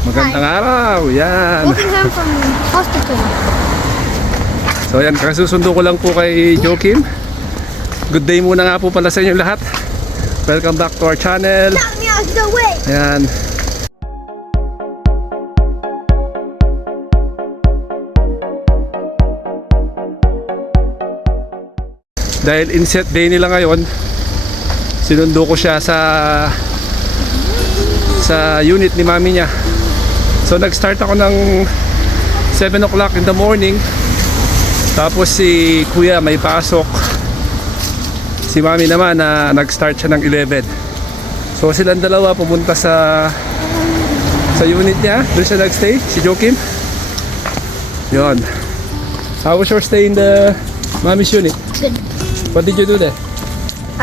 Magandang araw, yan. Walking home from hospital. So yan, kasusundo ko lang po kay Joakim. Good day muna nga po pala sa inyo lahat. Welcome back to our channel. Knock me out the way. Ayan. Dahil inset day nila ngayon, sinundo ko siya sa unit ni mami niya. So nag-start ako ng 7 o'clock in the morning. Tapos si kuya may pasok. Si mami naman na nag-start siya ng 11. So silang dalawa pumunta sa unit niya. Doon siya nag-stay, si Joakim. Yun. How was your stay in the mommy's unit? Good. What did you do there?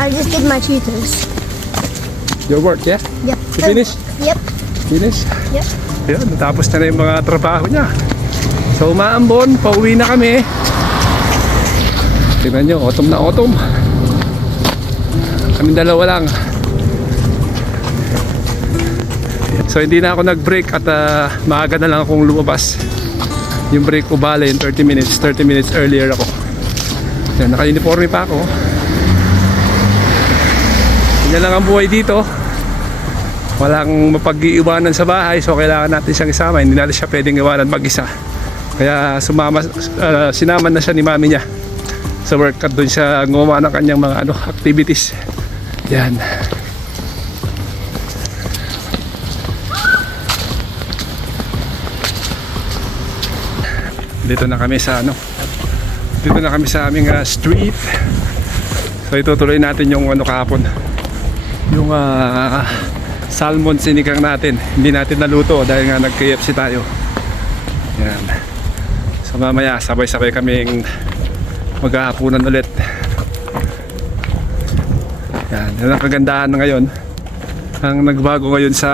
I just did my tutors. Your work, yeah? Yep. You finish? Yep. Finish? Yep. Yun, natapos na yung mga trabaho niya. So umaambon, pauwi na kami. Tingnan nyo, autumn na autumn. Kaming dalawa lang. So hindi na ako nag-break at maaga na lang akong lumabas. Yung break ko bale, yung 30 minutes earlier ako. Yan, naka-uniforme pa ako. Yan lang ang buhay dito. Walang mapag-iiwanan sa bahay, so kailangan natin siyang isama. Hindi natin siya pwedeng iwanan mag-isa. Kaya sinama na siya ni mami niya sa work at doon siya gumawa ng kanyang mga activities. Yan. Dito na kami sa aming street. So itutuloy natin yung kahapon. Yung salmon sinigang natin. Hindi natin naluto dahil nga nag-KFC tayo. Yan. So mamaya sabay-sabay kaming maghahapunan ulit. Yan. Yan ang kagandahan ngayon. Ang nagbago ngayon sa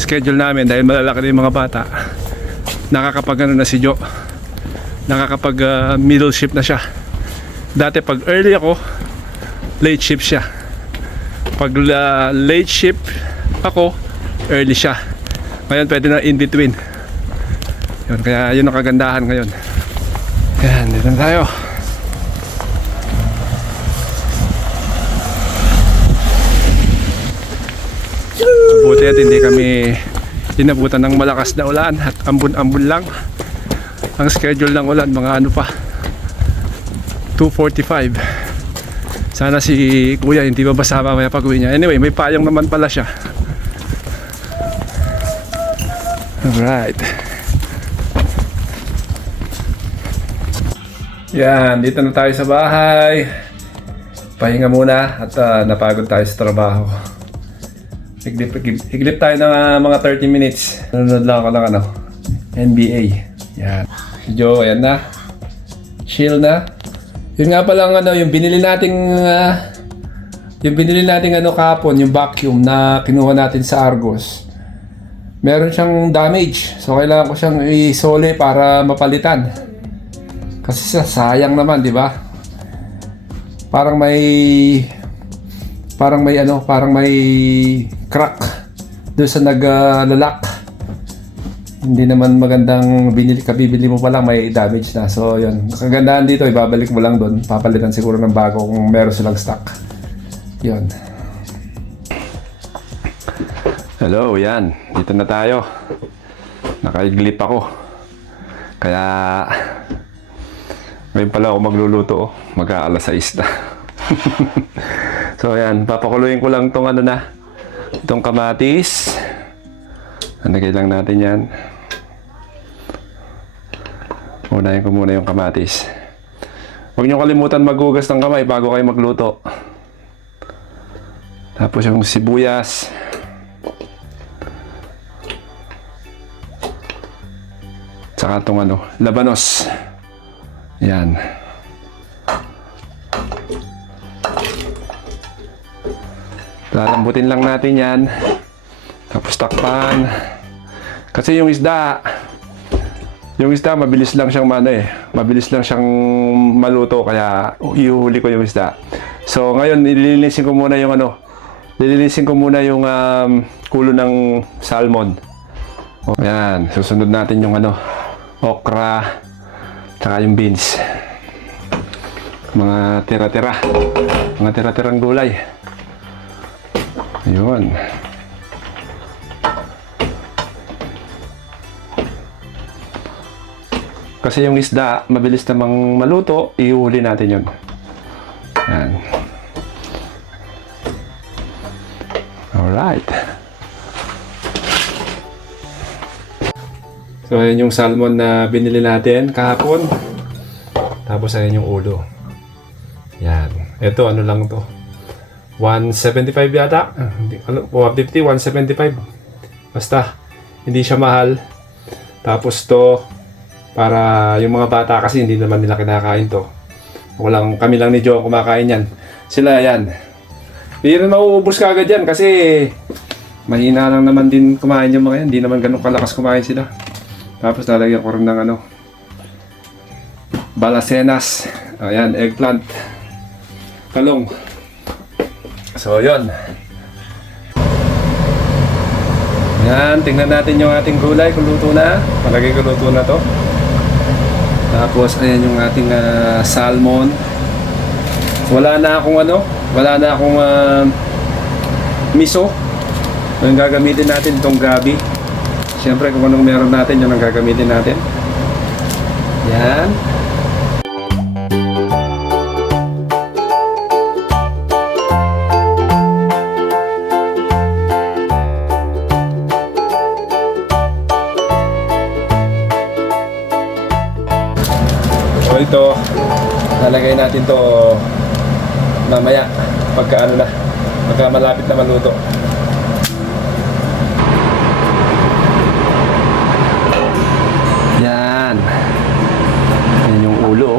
schedule namin dahil malalaki na yung mga bata. Nakakapag na si Jo. Nakakapag middle shift na siya. Dati pag early ako, late shift siya. Pag late shift ako, early siya. Ngayon pwede na in between. Yun, kaya yun ang kagandahan ngayon. Yan, dito na tayo. Buti at hindi kami inabutan ng malakas na ulan at ambon-ambon lang. Ang schedule ng ulan mga pa 2:45. Sana si kuya hindi mabasa mamaya pag uwi niya. Anyway, may payong naman pala siya. Alright. Yan, dito na tayo sa bahay. Pahinga muna at napagod tayo sa trabaho. Higlip tayo ng mga 30 minutes. Nanonood lang ako ng NBA. Yan. Si Joe, ayan na. Chill na. Yun nga palang yung binili nating kahapon, yung vacuum na kinuha natin sa Argos. Meron siyang damage. So kailangan ko siyang isole para mapalitan. Kasi sayang naman, di ba? Parang may crack doon sa naglalak. Hindi naman magandang kabibili mo pa lang may damage na. So yun, kagandahan dito, ibabalik mo lang doon, papalitan siguro ng bago kung meron silang stock. Yun. Hello, yan, dito na tayo. Nakaiglip ako. Kaya ngayon pala ako magluluto, mag-aalas 6 na. So yan, papakuluin ko lang tong itong kamatis. Nalagay lang natin yan. Unahin ko muna yung kamatis. Huwag niyo kalimutan maghugas ng kamay bago kayo magluto. Tapos yung sibuyas. Tsaka itong labanos. Yan. Lalambutin lang natin yan. Tapos takpan. Kasi yung isda mabilis lang siyang mabilis lang siyang maluto, kaya ihuhuli ko yung isda. So ngayon nililinisin ko muna yung kulo ng salmon. O, yan, susunod natin yung ano, okra, tsaka yung beans. Mga tira-tira. Mga tira-tirang gulay. Ayun. Kasi yung isda, mabilis namang maluto, ihuli natin yun. Yan. Alright. So, ayan yung salmon na binili natin kahapon. Tapos, ayan yung ulo. Yan. Ito, ano lang to? 175 yata. 150, 175. Basta, hindi siya mahal. Tapos to, para yung mga bata kasi hindi naman nila kinakain to. Kami lang ni Joe kumakain yan. Sila yan. Hindi rin mauubos ka agad yan kasi mahina lang naman din kumain yung mga yan. Hindi naman ganun kalakas kumain sila. Tapos lalagyan ko rin ng ano, balasenas. Ayan, eggplant. Talong. So, yun. Yan, tingnan natin yung ating gulay kung luto na. Malagay ko luto na to. Tapos, ayan yung ating salmon. Wala na akong miso. Yung gagamitin natin itong gabi. Siyempre, kung anong meron natin, yun ang gagamitin natin. Yan. So ito, lalagay natin to mamaya pagka malapit na maluto. Yan. Yan yung ulo.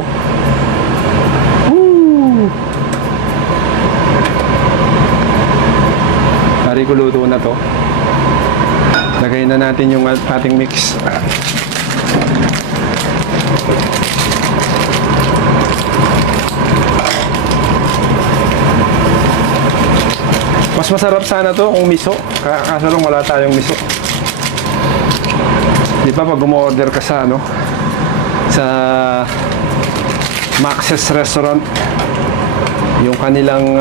Woo! Pari ko luto na to. Lagay na natin yung ating mix. Mas masarap sana to kung miso. Kaso lang wala tayong miso. Di ba pag umorder ka sa sa Max's Restaurant, yung kanilang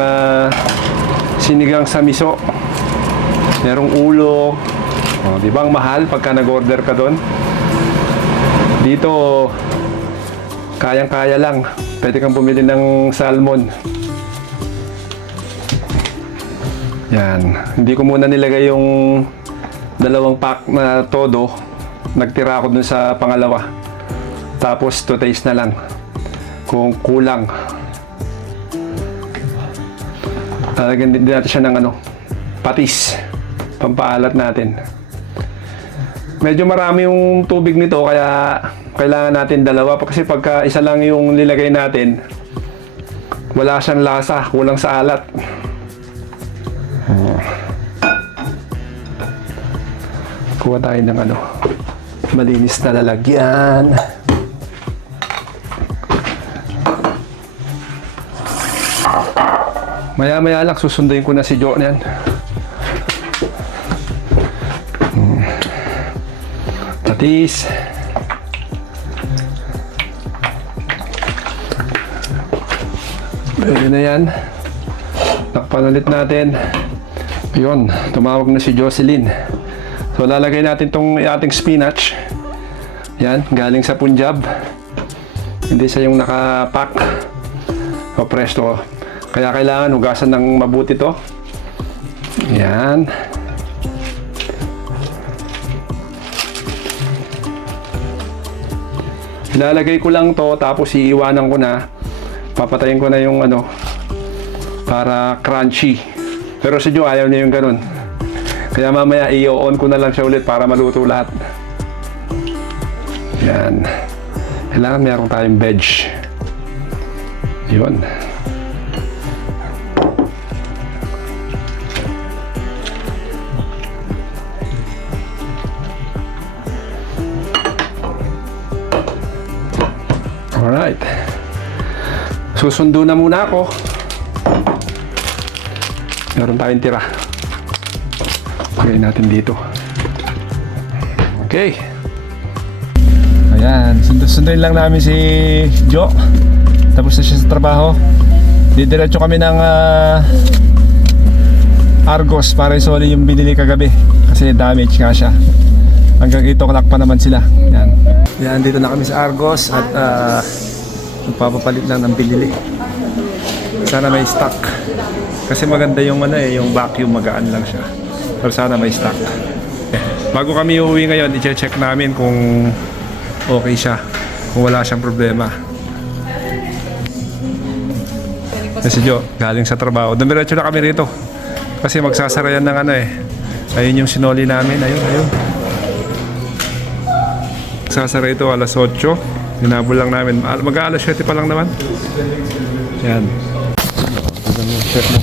sinigang sa miso, merong ulo. Di ba ang mahal pagka nag-order ka doon? Dito, kayang-kaya lang. Pwede kang bumili ng salmon. Yan. Hindi ko muna nilagay yung 2 pack na todo. Nagtira ako dun sa pangalawa. Tapos to taste na lang. Kung kulang. Talagyan din natin siya ng patis. Pampaalat natin. Medyo marami yung tubig nito kaya kailangan natin 2. Kasi pagka isa lang yung nilagay natin, wala siyang lasa. Kulang sa alat. Kuha tayo ng malinis na lalagyan. Maya-maya lang susunduin ko na si Joe niyan. Patis. Pwede na yan. Takpan ulit natin. Yun, tumawag na si Jocelyn. So lalagay natin tong ating spinach. Yan, galing sa Punjab. Hindi siya yung nakapack o presto. Kaya kailangan hugasan ng mabuti to. Yan. Ilalagay ko lang to tapos iiwanan ko na. Papatayin ko na yung para crunchy. Pero si Joe ayaw niya yung ganun. Kaya mamaya i-on ko na lang siya ulit para maluto lahat. Yan. Kailangan meron tayong veg. Yun. Alright. Susundo na muna ako. Meron tayong tira. Lagay natin dito. Okay. Ayan, sunduin lang namin si Jo. Tapos na siya sa trabaho. Didiretso kami ng Argos para isoli yung binili kagabi. Kasi damage nga siya. Hanggang 8 o'clock pa naman sila. Yan. Yan, dito na kami sa Argos at magpapapalit lang ng binili. Sana may stock. Kasi maganda yung yung vacuum, magaan lang siya. Pero sana may stock. Bago kami uuwi ngayon, i-check namin kung okay siya. Kung wala siyang problema. Kasi Jo, galing sa trabaho. Dumiretso na kami rito. Kasi magsasara yan ng ayun yung sinoli namin. Ayun. Magsasara ito alas 8. Hinabol lang namin. Mag-aalas 7 pa lang naman. Yan. Ito yung shirt mo.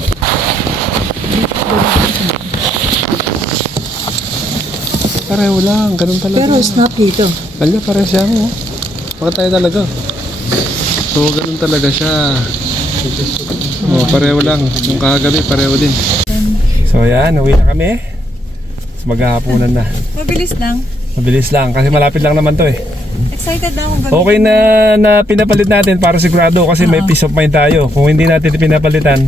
Pareho lang, ganun talaga. Pero snap dito. Kanya, pareho siya mo. Baka tayo talaga. So, ganun talaga siya. Pareho lang. Yung kahagabi, pareho din. So, yan. Uwi na kami. Maghahapunan na. Mabilis lang. Mabilis lang. Kasi malapit lang naman to eh. Excited na akong gamitin. Okay na pinapalit natin para sigurado kasi may peace of mind tayo. Kung hindi natin pinapalitan,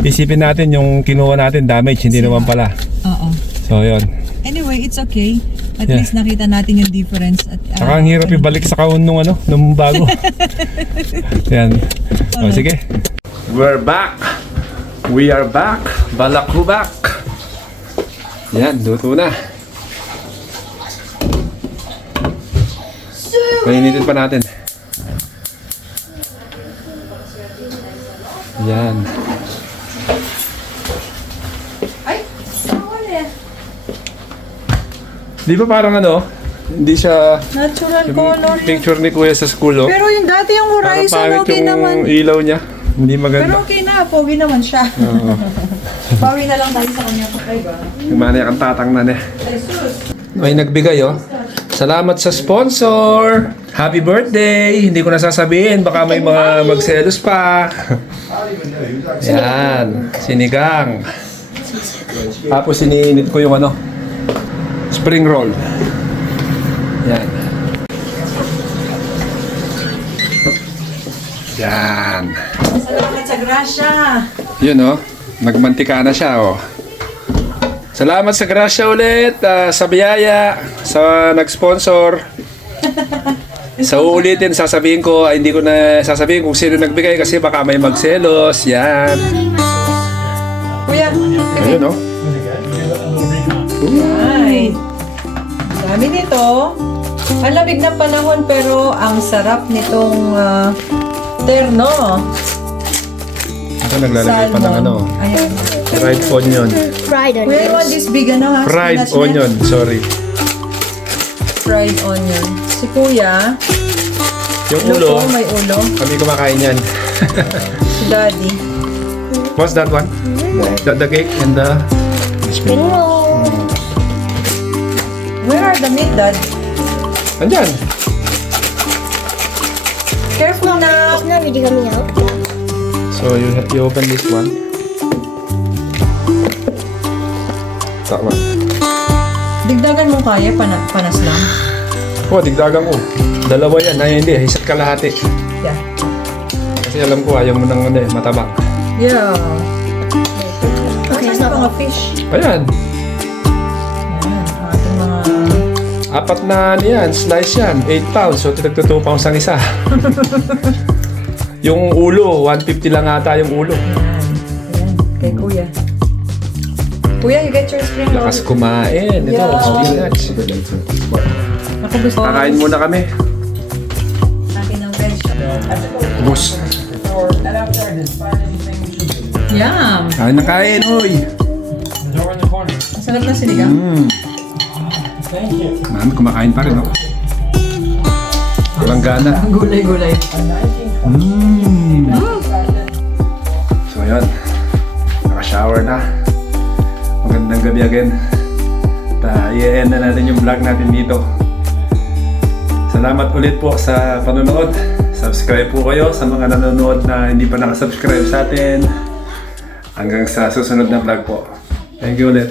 isipin natin yung kinuha natin damage, hindi naman pala. Oo. So, yun. Anyway, it's okay. At Yeah. least nakita natin yung difference. At, Saka ang hirap ibalik sa kahon nung bago. Yan. O, sige. We're back. We are back. Balakubak. Yan, luto na. Painitin pa natin. Yan. Ay, saan eh? Di ba parang hindi siya Natural yung color. picture ni Kuya sa school, oh. Pero yung dati yung Parang horizon, pangit okay yung naman. ilaw niya. Hindi maganda. Pero okay na, pogi naman siya. Oo. Bawi na lang tayo sa kanya pa kayo ba? Yung manay ang tatang na niya. Jesus! May nagbigay, oh. Salamat sa sponsor. Happy birthday. Hindi ko nasasabihin. Baka may mga magselos pa. Yan. Sinigang. Tapos siniinit ko yung spring roll. Yan. Yan. Salamat sa grasya! Yun, oh. Nagmantika na siya, oh. Salamat sa grasya ulit, sa biyaya, sa nag-sponsor. Sa uulitin, sasabihin ko, hindi ko na sasabihin kung sino nagbigay kasi baka may magselos. Yan. Kuya, Ayun, oh. ay. Dami nito. Malamig na panahon pero ang sarap nitong terno. Ito, naglalagay pa ng Ayan. fried onion. Fried Kuya, you want onions. this big ha? Fried Spinach onion, sorry. Fried onion. Si Kuya, Yung luto, ulo, may ulo. kami kumakain yan. Si Daddy. What's that one? The cake and the... Spring roll. Where are the meat, Dad? Andyan. Careful na. It's not really coming out. So you open this one. Tama. Digdagan mo kaya, panas lang. Oh, digdagan ko. Dalawa yan. Ay, hindi. Isa't kalahati. Yeah. Kasi alam ko ayaw mo ng mataba. Yeah. Okay, it's Ano not mga hot. fish? Ayan. Yan, ating mga... Apat na yan. Slice yan. 8 pounds. So, tinagto 2 pounds ang isa. Yung ulo, 150 lang ata yung ulo. Ayan, kay Kuya. Kuya, you get your spring roll. Lakas kumain. Ito, Yeah. spinach. Ako gusto. Kakain muna kami. Akin ng veg. Bus. Yum! Kain na kain, oy. Masarap na sinigang. Mami, kumakain pa rin, oh. Walang gana. Gulay-gulay. So, yun. Naka-shower na. Magandang gabi again. I-end na natin yung vlog natin dito. Salamat ulit po sa panonood. Subscribe po kayo sa mga nanonood na hindi pa nakasubscribe sa atin. Hanggang sa susunod na vlog po. Thank you ulit.